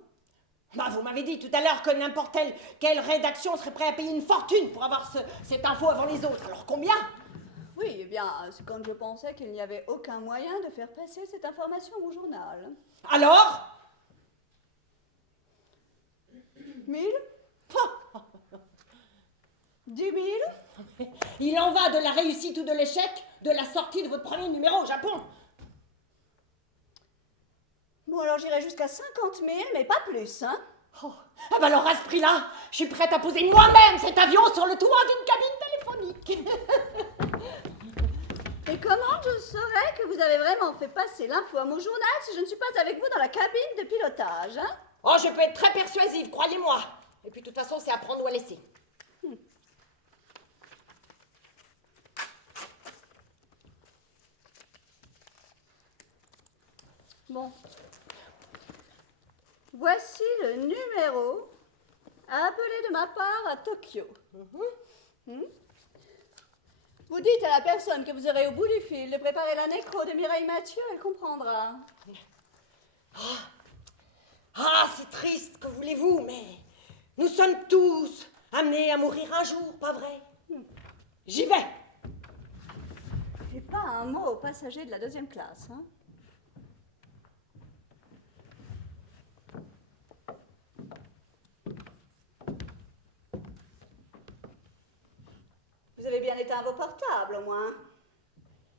Bah, vous m'avez dit tout à l'heure que n'importe quelle rédaction serait prête à payer une fortune pour avoir cette info avant les autres. Alors combien? Oui, eh bien, c'est quand je pensais qu'il n'y avait aucun moyen de faire passer cette information au journal. Alors 1000? 10 000? Il en va de la réussite ou de l'échec de la sortie de votre premier numéro au Japon. Bon, alors j'irai jusqu'à 50 000, mais pas plus, hein. Oh. Ah bah alors à ce prix-là, je suis prête à poser moi-même cet avion sur le toit d'une cabine téléphonique. Et comment je saurais que vous avez vraiment fait passer l'info à mon journal si je ne suis pas avec vous dans la cabine de pilotage, hein? Oh, je peux être très persuasive, croyez-moi. Et puis, de toute façon, c'est à prendre ou à laisser. Bon. Voici le numéro à appeler de ma part à Tokyo. Vous dites à la personne que vous aurez au bout du fil de préparer la nécro de Mireille Mathieu, elle comprendra. Ah, c'est triste, que voulez-vous, mais nous sommes tous amenés à mourir un jour, pas vrai? J'y vais. Et pas un mot aux passagers de la 2e classe, hein? Vous avez bien éteint vos portables, au moins.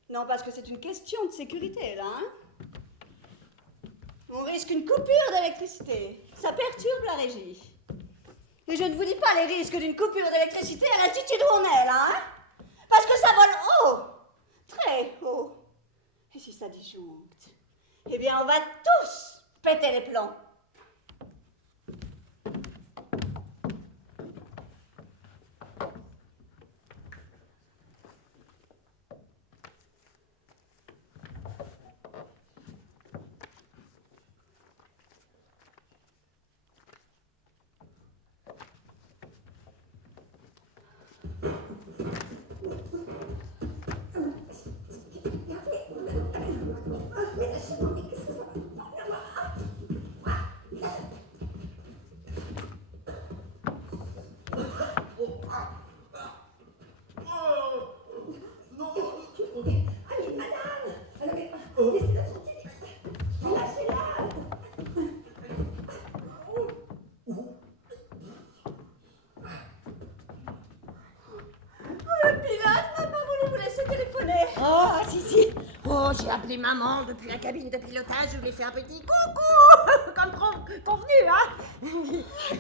Non, parce que c'est une question de sécurité, là, hein? On risque une coupure d'électricité. Ça perturbe la régie. Et je ne vous dis pas les risques d'une coupure d'électricité à l'altitude où on est, là, hein? Parce que ça vole haut. Très haut. Et si ça disjoncte, eh bien, on va tous péter les plombs. J'ai appelé maman depuis la cabine de pilotage, je lui ai fait un petit coucou, comme convenu, hein.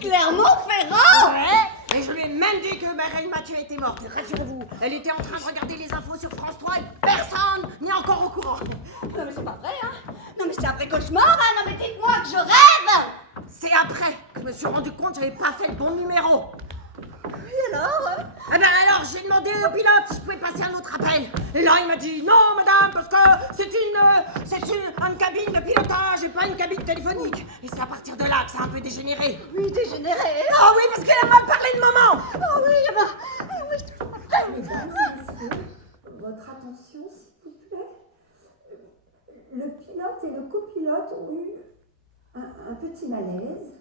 Clermont Ferrand. Ouais, et je lui ai même dit que Mireille Mathieu était morte, rassurez-vous. Elle était en train de regarder les infos sur France 3 et personne n'est encore au courant. Non mais c'est pas vrai, hein. Non mais c'est un vrai cauchemar, hein. Non mais dites-moi que je rêve. C'est après que je me suis rendu compte que j'avais pas fait le bon numéro. Et alors? Eh ben alors, j'ai demandé au pilote si je pouvais passer un autre appel. Et là, il m'a dit non, madame, parce que c'est une cabine de pilotage et pas une cabine téléphonique. Et c'est à partir de là que ça a un peu dégénéré. Oui, dégénéré. Ah oui, parce qu'elle a mal parlé de maman. Oh oui, eh ben, oui, je trouve pas vrai. Mesdames et messieurs, votre attention, s'il vous plaît. Le pilote et le copilote ont eu un petit malaise,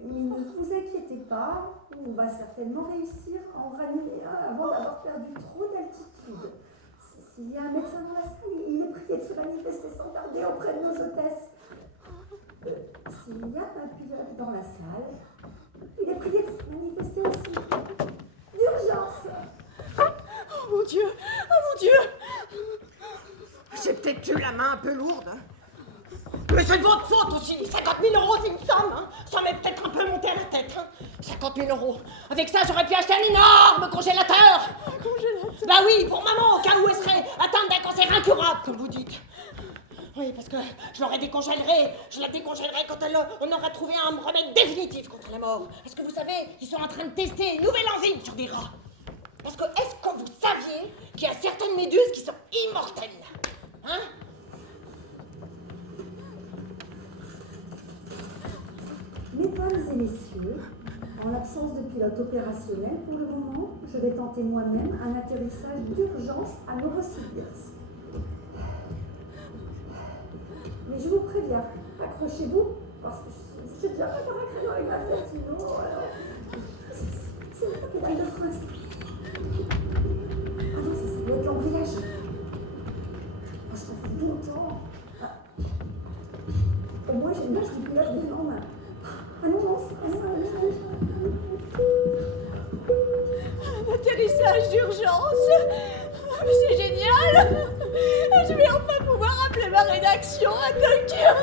mais ne vous inquiétez pas, on va certainement réussir à en ranimer un avant d'avoir perdu trop d'altitude. S'il y a un médecin dans la salle, il est prié de se manifester sans tarder auprès de nos hôtesses. S'il y a un pilote dans la salle, il est prié de se manifester aussi. D'urgence. Oh mon Dieu, oh mon Dieu. J'ai peut-être eu la main un peu lourde. Hein. Mais c'est de votre faute aussi. 50 000 €, c'est une somme. Hein. Ça m'est peut-être un peu monté à la tête. Hein. 50 000 €. Avec ça, j'aurais pu acheter un énorme congélateur. Un congélateur. Bah oui, pour maman, au cas où elle serait atteinte d'un cancer incurable, comme vous dites. Oui, parce que je l'aurais décongélerai. Je la décongélerai quand on aura trouvé un remède définitif contre la mort. Parce que vous savez, ils sont en train de tester une nouvelle enzyme sur des rats. Parce que est-ce que vous saviez qu'il y a certaines méduses qui sont immortelles? Hein? Mesdames et messieurs, en l'absence de pilote opérationnel pour le moment, je vais tenter moi-même un atterrissage d'urgence à Novosibirsk. Mais je vous préviens, accrochez-vous, parce que je déjà pas dans la crème avec ma tête, sinon, alors... C'est la pédale de frein. Ah non, ça doit être l'embrayage. Moi, je t'en fous longtemps. Ah. Au moins, j'ai l'image du pilote bien en main. Ah non, non, Un atterrissage d'urgence. Mais c'est génial. Je vais enfin pouvoir appeler ma rédaction à Tokyo.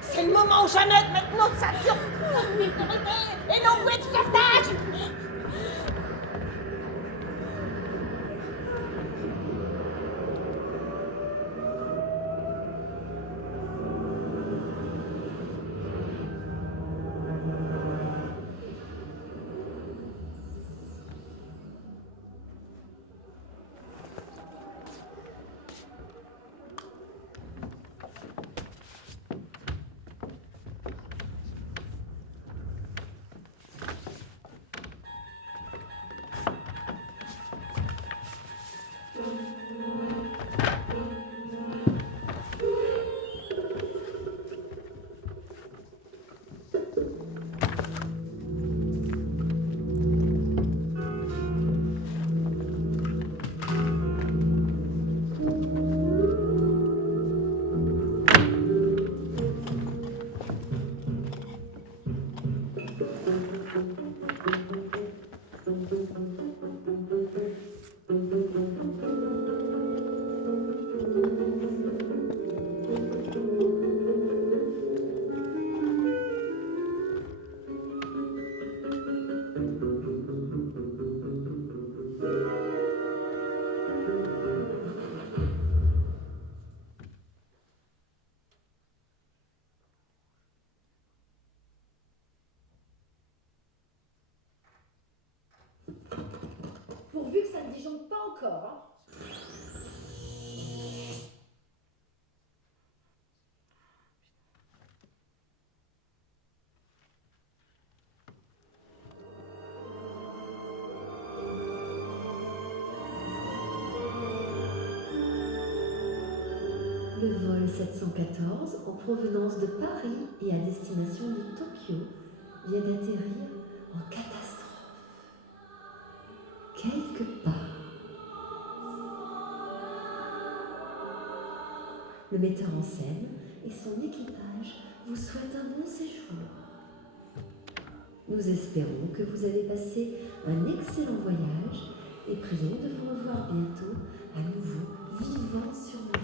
C'est le moment ou jamais de mettre notre ceinture de sécurité et nos bouées de sauvetage. Pourvu que ça ne disjoncte pas encore. Le vol 714 en provenance de Paris et à destination de Tokyo vient d'atterrir en catastrophe. Quelque part. Le metteur en scène et son équipage vous souhaitent un bon séjour. Nous espérons que vous avez passé un excellent voyage et prions de vous revoir bientôt à nouveau vivant sur nos vies.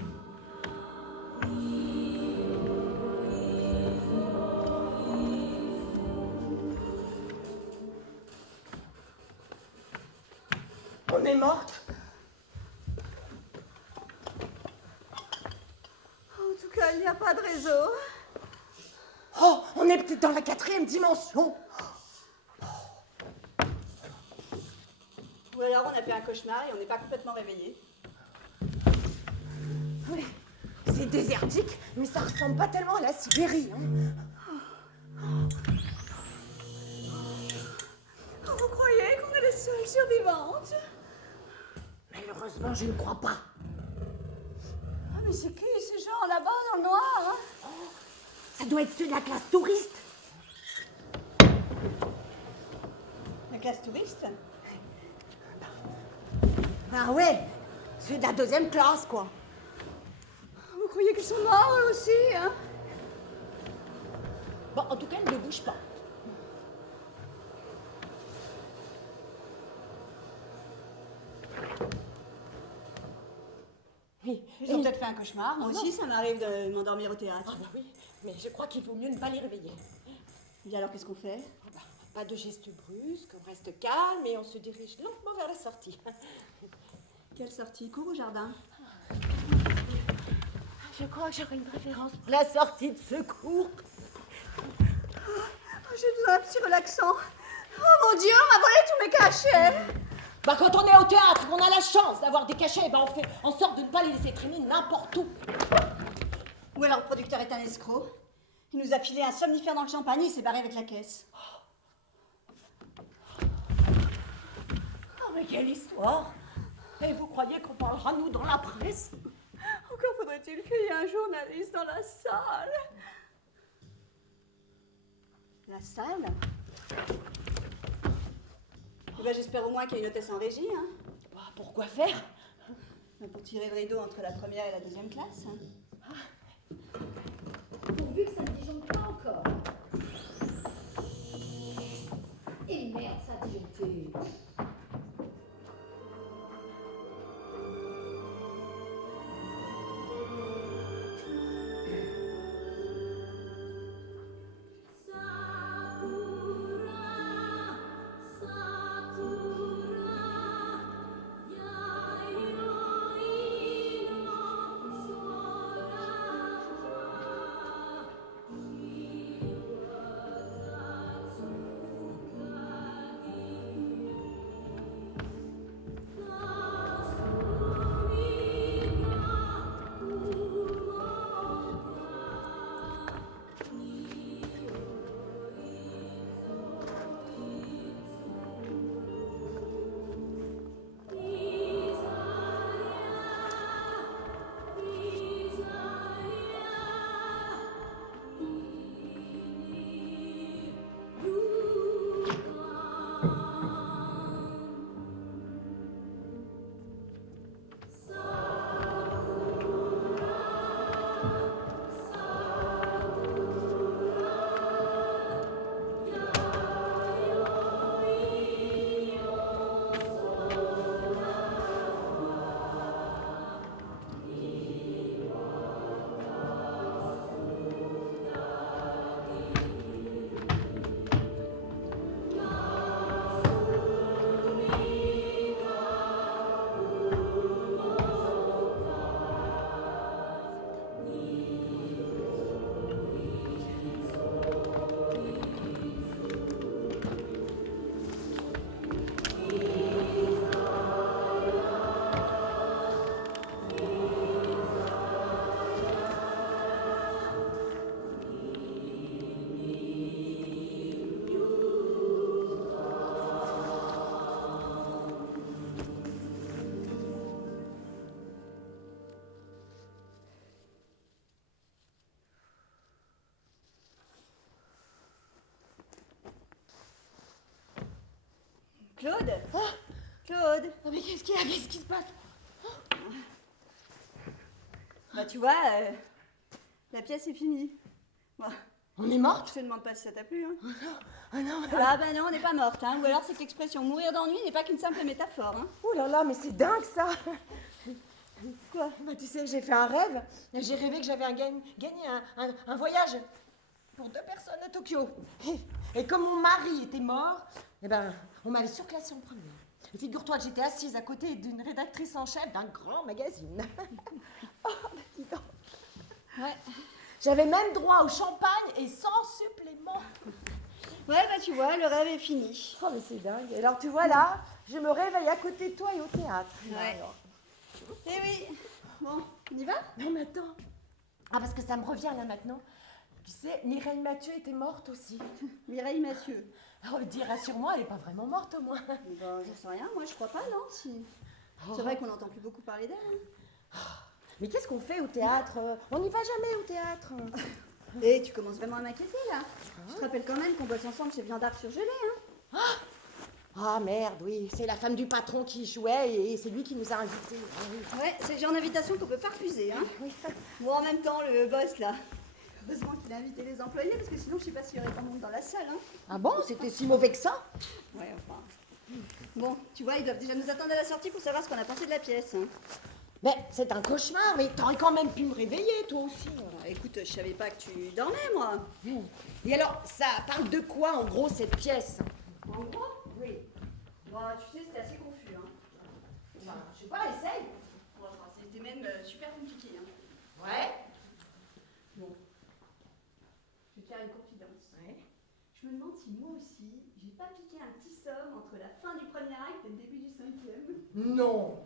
On est morte. En tout cas, il n'y a pas de réseau. Oh, on est peut-être dans la 4e dimension. Ou alors on a fait un cauchemar et on n'est pas complètement réveillé. Oui, c'est désertique, mais ça ressemble pas tellement à la Sibérie. Vous croyez qu'on est les seules survivantes? Malheureusement, je ne crois pas. Ah, mais c'est qui ces gens là-bas dans le noir, hein? Ça doit être ceux de la classe touriste. La classe touriste? Ah ouais, ceux de la 2e classe, quoi. Vous croyez qu'ils sont morts eux aussi, hein? Bon, en tout cas, ils ne bougent pas. Ils ont peut-être fait un cauchemar. Moi aussi, ça m'arrive de m'endormir au théâtre. Ah bah oui, mais je crois qu'il vaut mieux ne pas les réveiller. Et alors, qu'est-ce qu'on fait? Ah bah, pas de gestes brusques, on reste calme et on se dirige lentement vers la sortie. Quelle sortie? Cours au jardin? Je crois que j'aurai une préférence pour la sortie de secours. Oh, j'ai besoin d'un petit relaxant. Oh mon Dieu, on m'a volé tous mes cachets! Bah quand on est au théâtre, on a la chance d'avoir des cachets, bah on fait en sorte de ne pas les laisser traîner n'importe où. Ou alors le producteur est un escroc. Il nous a filé un somnifère dans le champagne et il s'est barré avec la caisse. Oh mais quelle histoire! Et vous croyez qu'on parlera nous dans la presse? Encore faudrait-il qu'il y ait un journaliste dans la salle. La salle? Eh ben, j'espère au moins qu'il y a une hôtesse en régie, hein. Bah, pourquoi faire? Pour tirer le rideau entre la 1e et la 2e classe. Hein. Pourvu que ça ne disjoncte pas encore. Et merde, ça a disjoncté. Claude Claude Oh, mais qu'est-ce qu'il y a? Qu'est-ce qui se passe? Bah tu vois, la pièce est finie. Bon, On est morte? je te demande pas si ça t'a plu, hein. Ah non, Ah bah non, on n'est pas morte, hein. Ou alors c'est que l'expression mourir d'ennui n'est pas qu'une simple métaphore, hein. oh là là, mais c'est dingue ça! Quoi? Bah tu sais, j'ai fait un rêve. J'ai rêvé que j'avais gagné un voyage pour 2 personnes à Tokyo. Et comme mon mari était mort, eh ben, on m'avait surclassée en première. Et figure-toi que j'étais assise à côté d'une rédactrice en chef d'un grand magazine. Oh, bah, dis donc. Ouais. J'avais même droit au champagne et sans supplément. Ouais, bah tu vois, le rêve est fini. Oh, mais c'est dingue. Alors tu vois là, je me réveille à côté de toi et au théâtre. Ouais. Alors. Eh oui. Bon, on y va? Non mais attends. Ah parce que ça me revient là maintenant. Tu sais, Mireille Mathieu était morte aussi. Mireille Mathieu. Oh, dis, rassure-moi, elle est pas vraiment morte au moins. Bah, j'en sais rien, moi je crois pas, non, si. C'est vrai qu'on n'entend plus beaucoup parler d'elle. Hein. Mais qu'est-ce qu'on fait au théâtre? On n'y va jamais au théâtre. Et tu commences vraiment à m'inquiéter là. Je te rappelle quand même qu'on bosse ensemble chez Viandard Surgelé, hein. Ah merde, oui, c'est la femme du patron qui jouait et c'est lui qui nous a invités. Ouais, c'est le genre d'invitation qu'on peut pas refuser, hein. Bon, en même temps, le boss là. Heureusement qu'il a invité les employés parce que sinon je sais pas s'il y aurait pas de monde dans la salle, hein. Ah bon, c'était si mauvais que ça? Ouais, enfin. Bon, tu vois, ils doivent déjà nous attendre à la sortie pour savoir ce qu'on a pensé de la pièce, hein. Mais c'est un cauchemar, mais t'aurais quand même pu me réveiller toi aussi. Écoute, je savais pas que tu dormais, moi. Et alors, ça parle de quoi en gros cette pièce? En gros? Oui. Bon, tu sais, c'était assez confus, hein. Enfin, je sais pas, essaye. Bon, enfin, c'était même super compliqué, hein. Ouais. Bon. Je vais te faire une confidence. Ouais. Je me demande si moi aussi, j'ai pas piqué un petit somme entre la fin du premier acte et le début du 5e. Non.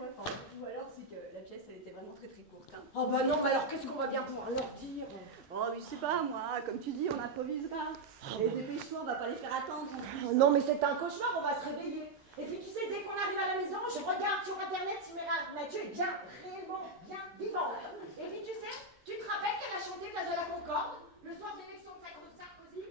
Ouais, enfin, ou alors c'est que la pièce, elle était vraiment très très courte, hein. Oh bah non, mais alors qu'est-ce qu'on va bien pouvoir leur dire? Oh, mais je sais pas, moi, comme tu dis, on improvisera. Et des péchos, on va pas les faire attendre. En plus. Non, mais c'est un cauchemar, on va se réveiller. Et puis tu sais, dès qu'on arrive à la maison, je regarde sur internet si Mathieu est bien, réellement bien vivant. Et puis tu sais, tu te rappelles qu'elle a chanté Place de la Concorde le soir de l'élection de Sarkozy?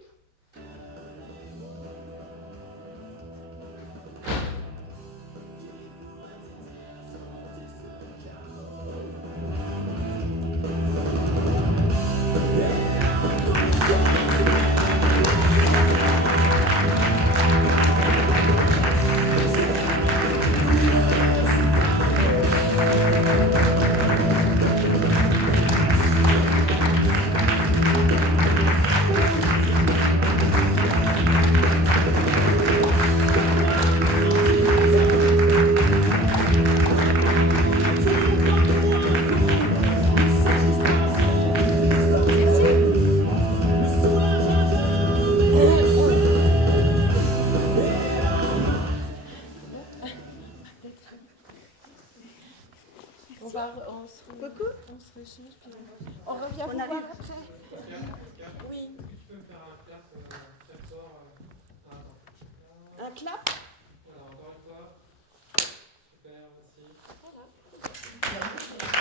On revient vous On voir arrive. après. Oui. Tu peux me faire un clap très fort. Un clap? Voilà, encore une fois. Super, merci. Voilà.